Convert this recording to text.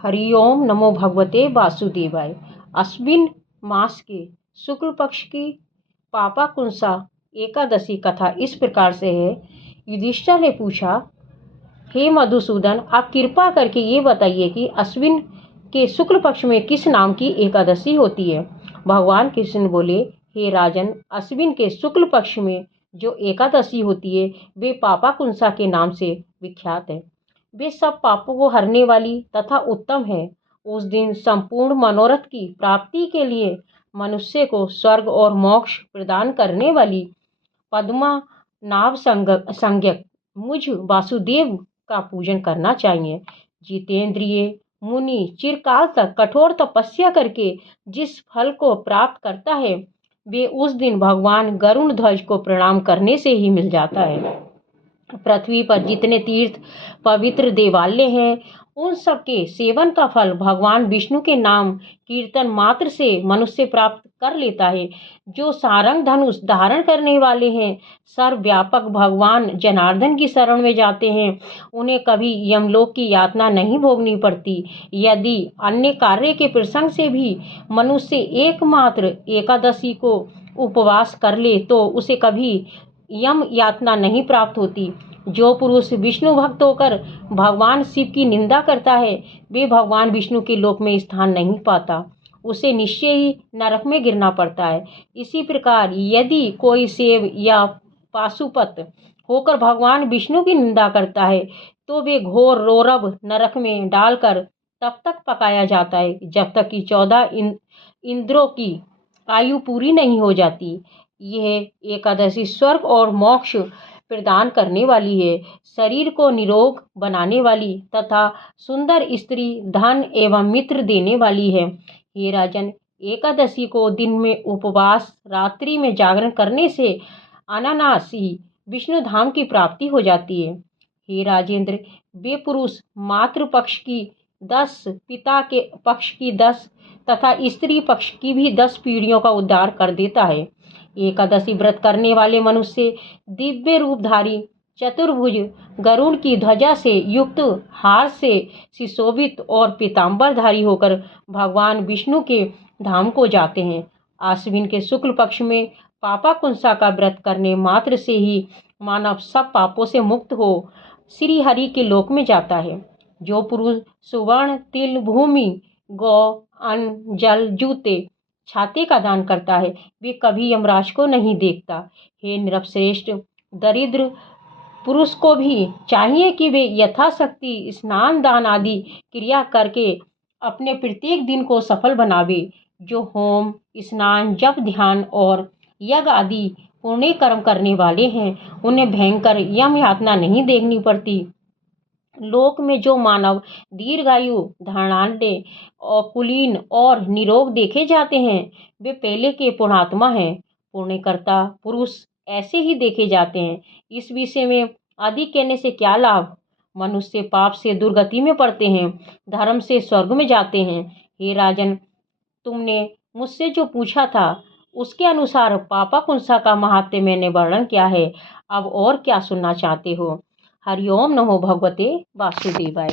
हरि ओम नमो भगवते वासुदेवाय। अश्विन मास के शुक्ल पक्ष की पापाकुंसा एकादशी कथा इस प्रकार से है। युधिष्ठिर ने पूछा, हे मधुसूदन, आप कृपा करके ये बताइए कि अश्विन के शुक्ल पक्ष में किस नाम की एकादशी होती है। भगवान कृष्ण बोले, हे राजन, अश्विन के शुक्ल पक्ष में जो एकादशी होती है वे पापाकुंसा के नाम से विख्यात है। वे सब पापों को हरने वाली तथा उत्तम है। उस दिन संपूर्ण मनोरथ की प्राप्ति के लिए मनुष्य को स्वर्ग और मोक्ष प्रदान करने वाली पद्मा नाभ संज्ञक मुझ वासुदेव का पूजन करना चाहिए। जितेंद्रिय मुनि चिरकाल तक कठोर तपस्या करके जिस फल को प्राप्त करता है वे उस दिन भगवान गरुण ध्वज को प्रणाम करने से ही मिल जाता है। पृथ्वी पर जितने तीर्थ पवित्र देवालय हैं उन सब के सेवन का फल भगवान विष्णु के नाम कीर्तन मात्र से मनुष्य प्राप्त कर लेता है। जो सारंग धनुष धारण करने वाले हैं, सर्वव्यापक भगवान जनार्दन की शरण में जाते हैं, उन्हें कभी यमलोक की यातना नहीं भोगनी पड़ती। यदि अन्य कार्य के प्रसंग से भी मनुष्य एकमात्र एकादशी को उपवास कर ले तो उसे कभी यम यातना नहीं प्राप्त होती। जो पुरुष विष्णु भक्त होकर भगवान शिव की निंदा करता है वे भगवान विष्णु के लोक में स्थान नहीं पाता, उसे निश्चय ही नरक में गिरना पड़ता है। इसी प्रकार यदि कोई सेव या पाशुपत होकर भगवान विष्णु की निंदा करता है तो वे घोर रौरव नरक में डालकर तब तक पकाया जाता है जब तक कि 14 इंद्रों की आयु पूरी नहीं हो जाती। यह एकादशी स्वर्ग और मोक्ष प्रदान करने वाली है, शरीर को निरोग बनाने वाली तथा सुंदर स्त्री, धन एवं मित्र देने वाली है। हे राजन, एकादशी को दिन में उपवास, रात्रि में जागरण करने से अनायासी विष्णु धाम की प्राप्ति हो जाती है। हे राजेंद्र, वे पुरुष मातृ पक्ष की 10, पिता के पक्ष की 10 तथा स्त्री पक्ष की भी 10 पीढ़ियों का उद्धार कर देता है। एकादशी व्रत करने वाले मनुष्य दिव्य रूपधारी चतुर्भुज गरुड़ की ध्वजा से युक्त हार से सुशोभित और पीतांबरधारी होकर भगवान विष्णु के धाम को जाते हैं। आश्विन के शुक्ल पक्ष में पापाकुंसा का व्रत करने मात्र से ही मानव सब पापों से मुक्त हो श्री हरि के लोक में जाता है। जो पुरुष सुवर्ण, तिल, भूमि, गौ, अन्न, जल, जूते, छाते का दान करता है वे कभी यमराज को नहीं देखता। हे नृपश्रेष्ठ, दरिद्र पुरुष को भी चाहिए कि वे यथाशक्ति स्नान दान आदि क्रिया करके अपने प्रत्येक दिन को सफल बनावे। जो होम, स्नान, जप, ध्यान और यज्ञ आदि पुण्य कर्म करने वाले हैं उन्हें भयंकर यम यातना नहीं देखनी पड़ती। लोक में जो मानव दीर्घायु, धनाढ्य और कुलीन और निरोग देखे जाते हैं वे पहले के पुण्यात्मा हैं। पुण्यकर्ता पुरुष ऐसे ही देखे जाते हैं। इस विषय में अधिक कहने से क्या लाभ। मनुष्य पाप से दुर्गति में पड़ते हैं, धर्म से स्वर्ग में जाते हैं। हे राजन, तुमने मुझसे जो पूछा था उसके अनुसार पापाकुंसा का महात्म्य मैंने वर्णन किया है। अब और क्या सुनना चाहते हो। हरि ओम नमो भगवते वासुदेवाय।